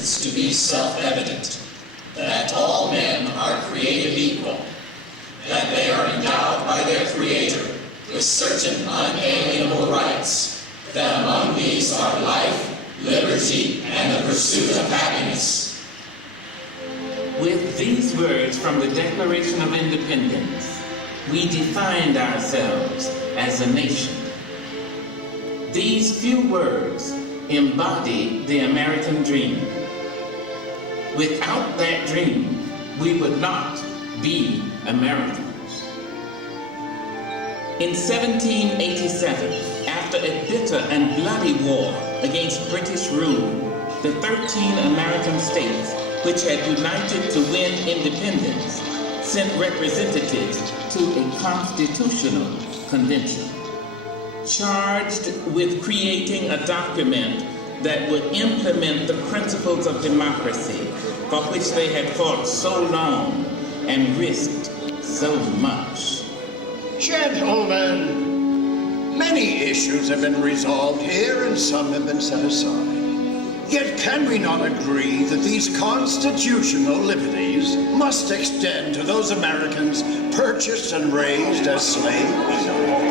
truths to be self-evident, that all men are created equal, that they are endowed by their Creator with certain unalienable rights, that among these are life, liberty, and the pursuit of happiness. With these words from the Declaration of Independence, we defined ourselves as a nation. These few words embody the American dream. Without that dream, we would not be Americans. In 1787, after a bitter and bloody war against British rule, the 13 American states, which had united to win independence, sent representatives to a constitutional convention, charged with creating a document that would implement the principles of democracy for which they had fought so long and risked so much. Gentlemen, many issues have been resolved here and some have been set aside. Yet can we not agree that these constitutional liberties must extend to those Americans purchased and raised as slaves?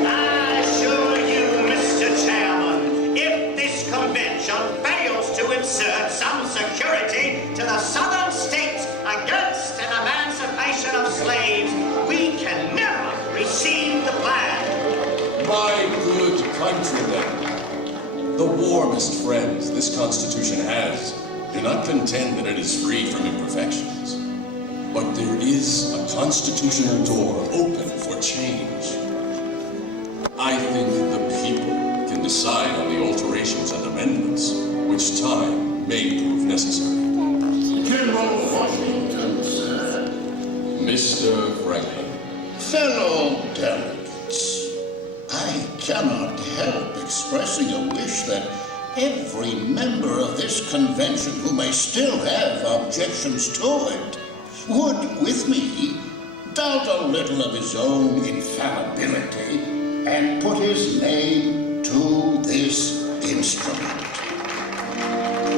I assure you, Mr. Chairman, if this convention fails to insert some security to the southern states against an emancipation of slaves, we can never receive the plan. My good countrymen, the warmest friends this Constitution has do not contend that it is free from imperfections. But there is a constitutional door open for change. I think the people can decide on the alterations and amendments, which time may prove necessary. General Washington, sir. Mr. Franklin. Fellow delegates, I cannot help expressing a wish that every member of this convention who may still have objections to it would, with me, doubt a little of his own infallibility and put his name to this instrument.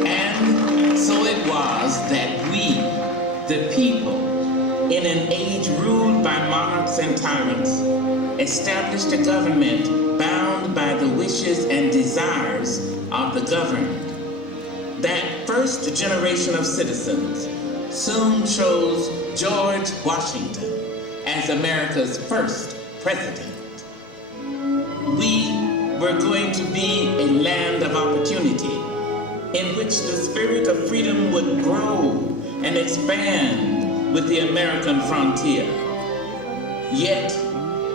And so it was that we, the people, in an age ruled by monarchs and tyrants, established a government bound by the wishes and desires of the governed. That first generation of citizens soon chose George Washington as America's first president. We were going to be a land of opportunity in which the spirit of freedom would grow and expand with the American frontier. Yet,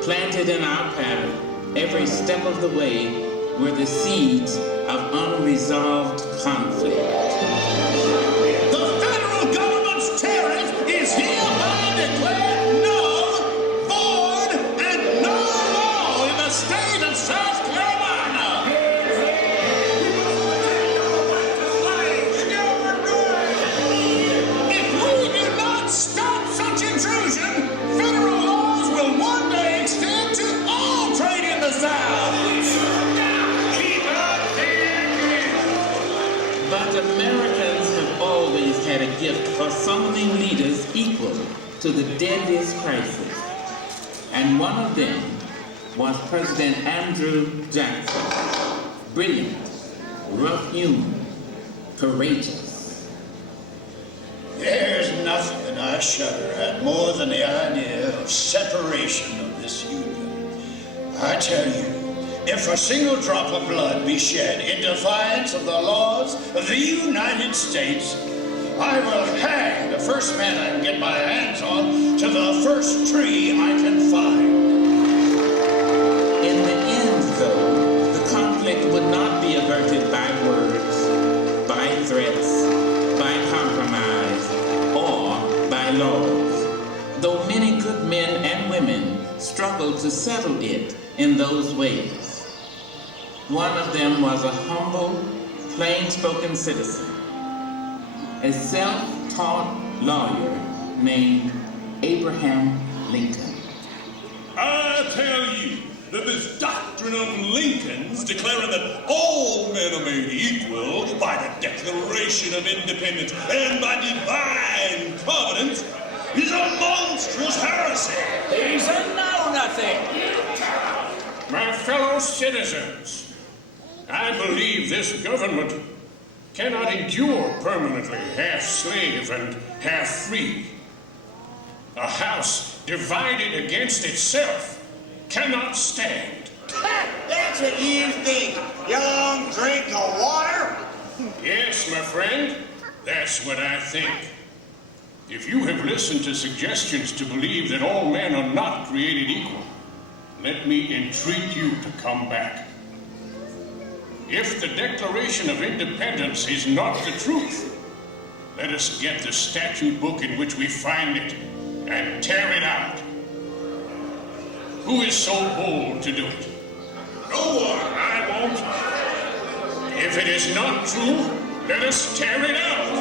planted in our path every step of the way were the seeds of unresolved conflict. The federal government's tariff is hereby declared null, void, and no law in the state of South Carolina. If we do not stop such intrusion, federal laws will one day extend to all trade in the South. But Americans have always had a gift for summoning leaders equal to the deadliest crisis. And one of them was President Andrew Jackson. Brilliant, rough-hewn, courageous. There's nothing that I shudder at more than the idea of separation of this union. I tell you, if a single drop of blood be shed in defiance of the laws of the United States, I will hang the first man I can get my hands on to the first tree I can find. In the end, though, the conflict would not be averted by words, by threats, by compromise, or by laws, though many good men and women struggled to settle it in those ways. One of them was a humble, plain-spoken citizen, a self-taught lawyer named Abraham Lincoln. I tell you, that this doctrine of Lincoln's, declaring that all men are made equal by the Declaration of Independence and by divine providence, is a monstrous heresy. He's a know-nothing. My fellow citizens, I believe this government cannot endure permanently half slave and half free. A house divided against itself cannot stand. That's what you think, young drink of water. Yes, my friend, that's what I think. If you have listened to suggestions to believe that all men are not created equal, let me entreat you to come back. If the Declaration of Independence is not the truth, let us get the statute book in which we find it and tear it out. Who is so bold to do it? No one. I won't. If it is not true, let us tear it out.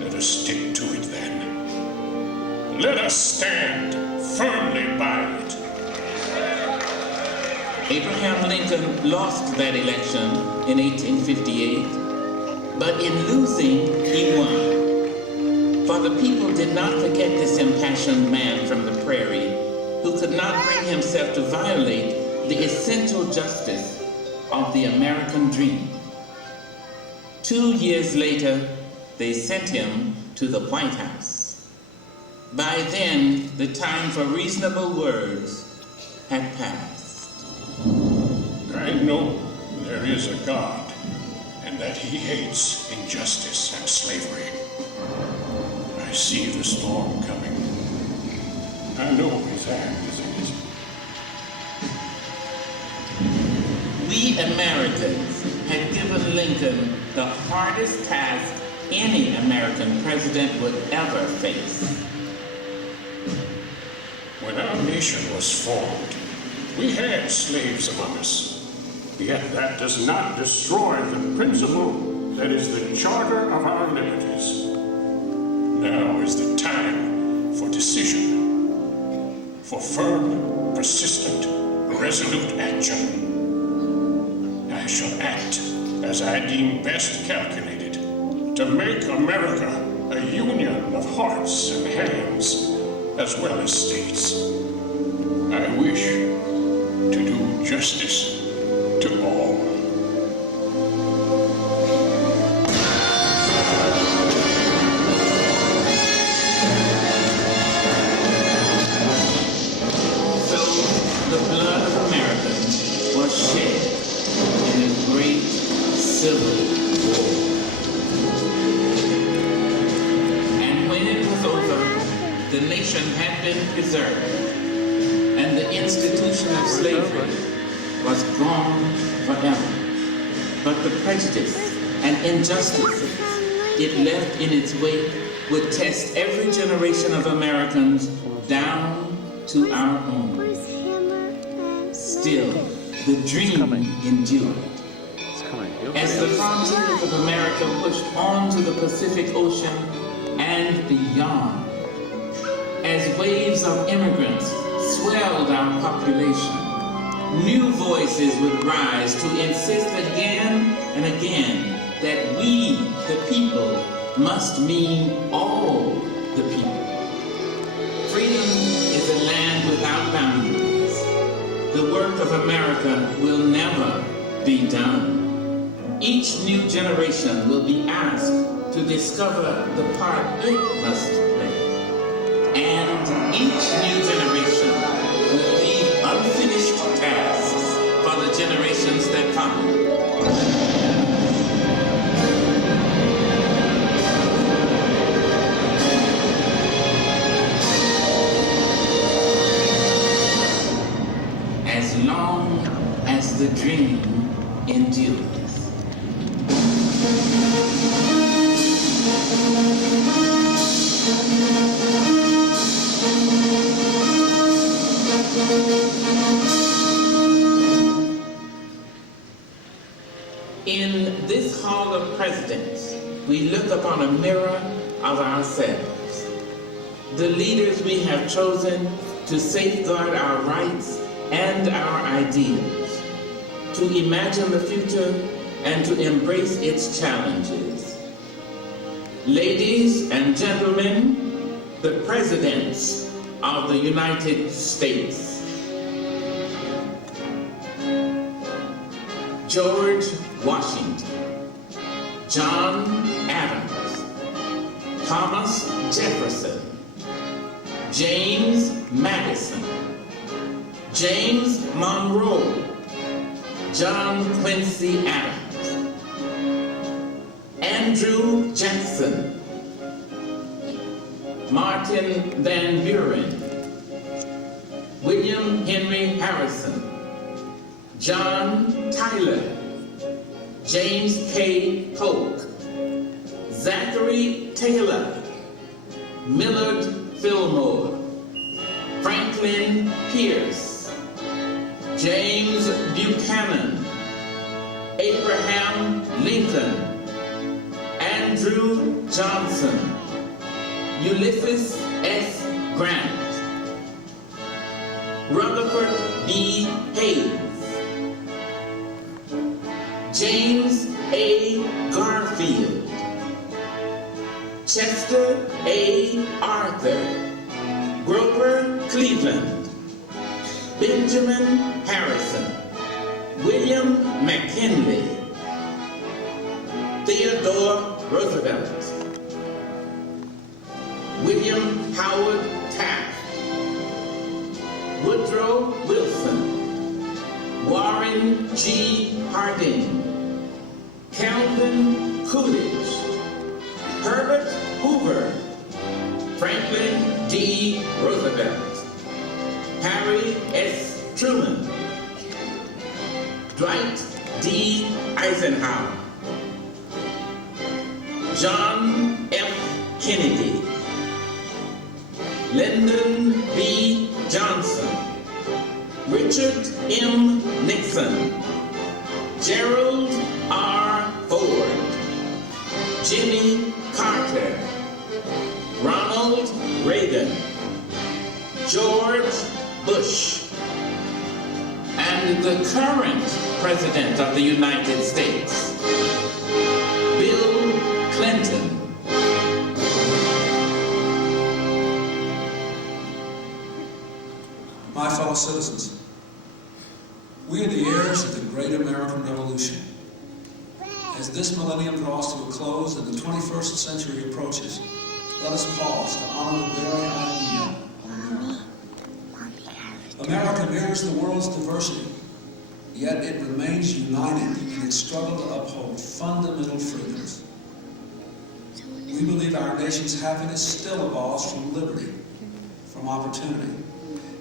Let us stick to it then. Let us stand firmly by it. Abraham Lincoln lost that election in 1858, but in losing, he won. For the people did not forget this impassioned man from the prairie who could not bring himself to violate the essential justice of the American dream. 2 years later, they sent him to the White House. By then, the time for reasonable words had passed. I know there is a God, and that he hates injustice and slavery. I see the storm coming. I know his hand is in it. We Americans had given Lincoln the hardest task any American president would ever face. When our nation was formed, we had slaves among us. Yet that does not destroy the principle that is the charter of our liberties. Now is the time for decision, for firm, persistent, resolute action. I shall act as I deem best calculated to make America a union of hearts and hands, as well as states. I wish to do justice to all. So the blood of America was shed in a great civil war. And when it was over, the nation had been preserved, and the institution of slavery was gone forever. But the prejudice and injustices it left in its wake would test every generation of Americans down to our own. Still, the dream endured. As the frontiers of America pushed on to the Pacific Ocean and beyond, as waves of immigrants swelled our population, new voices would rise to insist again and again that we, the people, must mean all the people. Freedom is a land without boundaries. The work of America will never be done. Each new generation will be asked to discover the part it must play. And each new generation will leave unfinished tasks for the generations that follow. As long as the dream endures. In this Hall of Presidents, we look upon a mirror of ourselves. The leaders we have chosen to safeguard our rights and our ideals, to imagine the future and to embrace its challenges. Ladies and gentlemen, the presidents of the United States. George Washington, John Adams, Thomas Jefferson, James Madison, James Monroe, John Quincy Adams, Andrew Jackson, Martin Van Buren, William Henry Harrison, John Tyler, James K. Polk, Zachary Taylor, Millard Fillmore, Franklin Pierce, James Buchanan, Abraham Lincoln, Andrew Johnson, Ulysses S. Grant, Rutherford B. Hayes, James A. Garfield, Chester A. Arthur, Grover Cleveland, Benjamin Harrison, William McKinley, Theodore Roosevelt, William Howard Taft, Woodrow Wilson, Warren G. Harding, Calvin Coolidge, Herbert Hoover, Franklin D. Roosevelt, Harry S. Truman, Dwight D. Eisenhower, John F. Kennedy, Lyndon B. Johnson, Richard M. Nixon, Gerald R. Ford, Jimmy Carter, Ronald Reagan, George Bush, and the current President of the United States, Bill Clinton. My fellow citizens, we are the heirs of the great American Revolution. As this millennium draws to a close and the 21st century approaches, let us pause to honor the very idea of America. America mirrors the world's diversity, yet it remains united in its struggle to uphold fundamental freedoms. We believe our nation's happiness still evolves from liberty, from opportunity,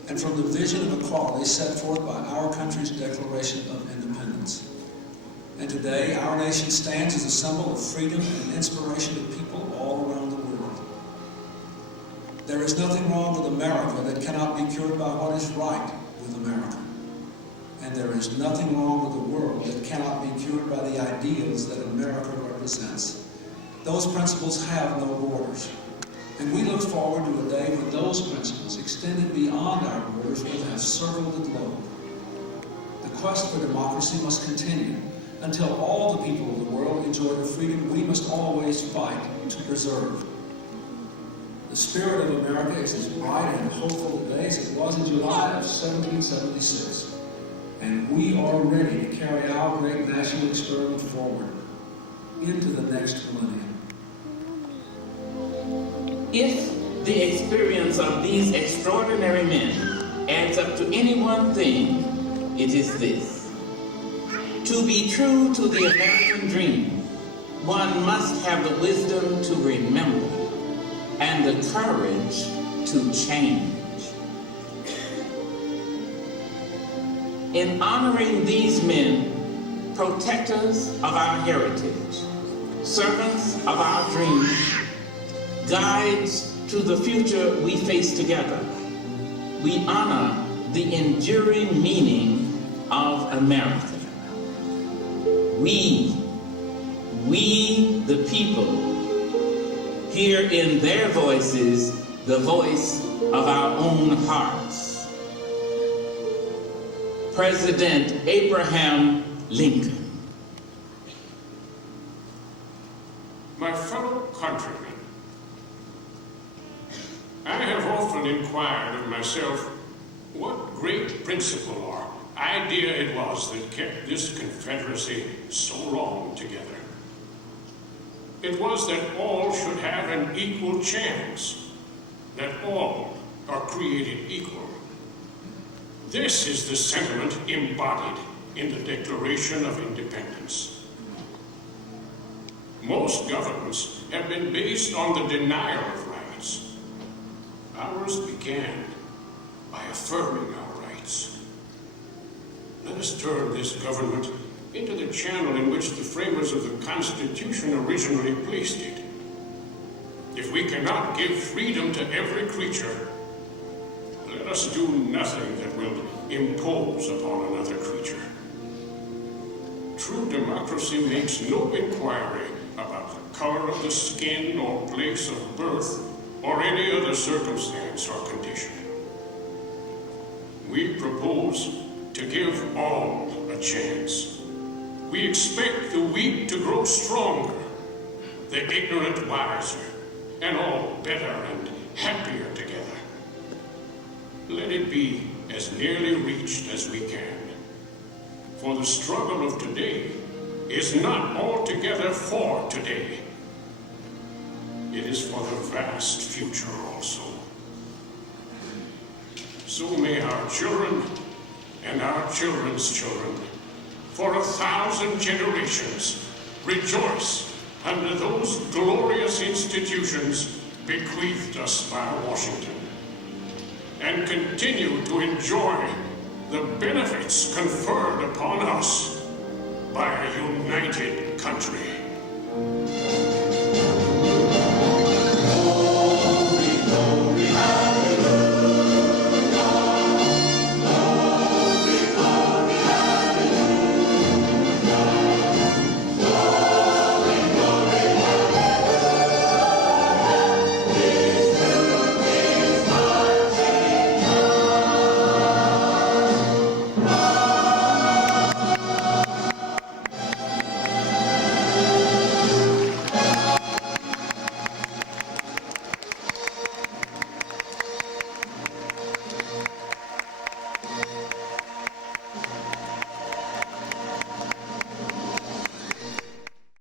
and from the vision of equality set forth by our country's Declaration of Independence. And today, our nation stands as a symbol of freedom and inspiration to people all around the world. There is nothing wrong with America that cannot be cured by what is right with America. And there is nothing wrong with the world that cannot be cured by the ideals that America represents. Those principles have no borders. And we look forward to a day when those principles, extended beyond our borders, will have circled the globe. The quest for democracy must continue until all the people of the world enjoy the freedom we must always fight to preserve. The spirit of America is as bright and hopeful today as it was in July of 1776. And we are ready to carry our great national experiment forward into the next millennium. If the experience of these extraordinary men adds up to any one thing, it is this. To be true to the American dream, one must have the wisdom to remember and the courage to change. In honoring these men, protectors of our heritage, servants of our dreams, guides to the future we face together, we honor the enduring meaning of America. We the people, hear in their voices the voice of our own hearts. President Abraham Lincoln. My fellow countrymen, I have often inquired of myself what great principle or idea it was that kept this Confederacy so long together. It was that all should have an equal chance, that all are created equal. This is the sentiment embodied in the Declaration of Independence. Most governments have been based on the denial of rights. Ours began by affirming our rights. Let us turn this government into the channel in which the framers of the Constitution originally placed it. If we cannot give freedom to every creature, let us do nothing that will impose upon another creature. True democracy makes no inquiry about the color of the skin or place of birth or any other circumstance or condition. We propose to give all a chance. We expect the weak to grow stronger, the ignorant wiser, and all better and happier together. Let it be as nearly reached as we can. For the struggle of today is not altogether for today. It is for the vast future also. So may our children and our children's children, for 1,000 generations, rejoice under those glorious institutions bequeathed us by Washington, and continue to enjoy the benefits conferred upon us by a united country.